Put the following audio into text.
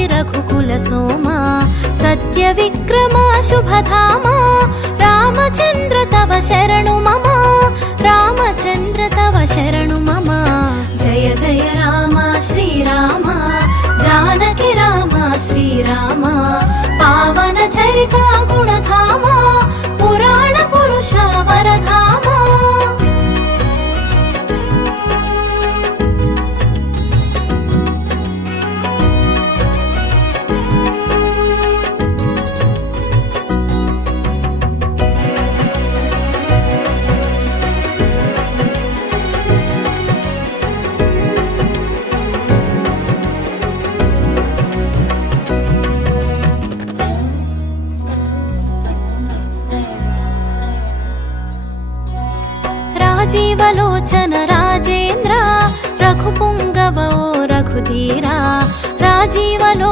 चक्रवर्ति रघुकुल सोमा सत्य विक्रमा शुभधामा रामचंद्र तव शरणु मम रामचंद्र तव शरणु मम जय जय राम श्रीराम जानकी राम श्रीराम पावन चरिता गुणधामा पुराण पुरुषा वरधामा राजीवलोचन राजेन्द्र रघुपुंगव रघुधीरा राजीवलो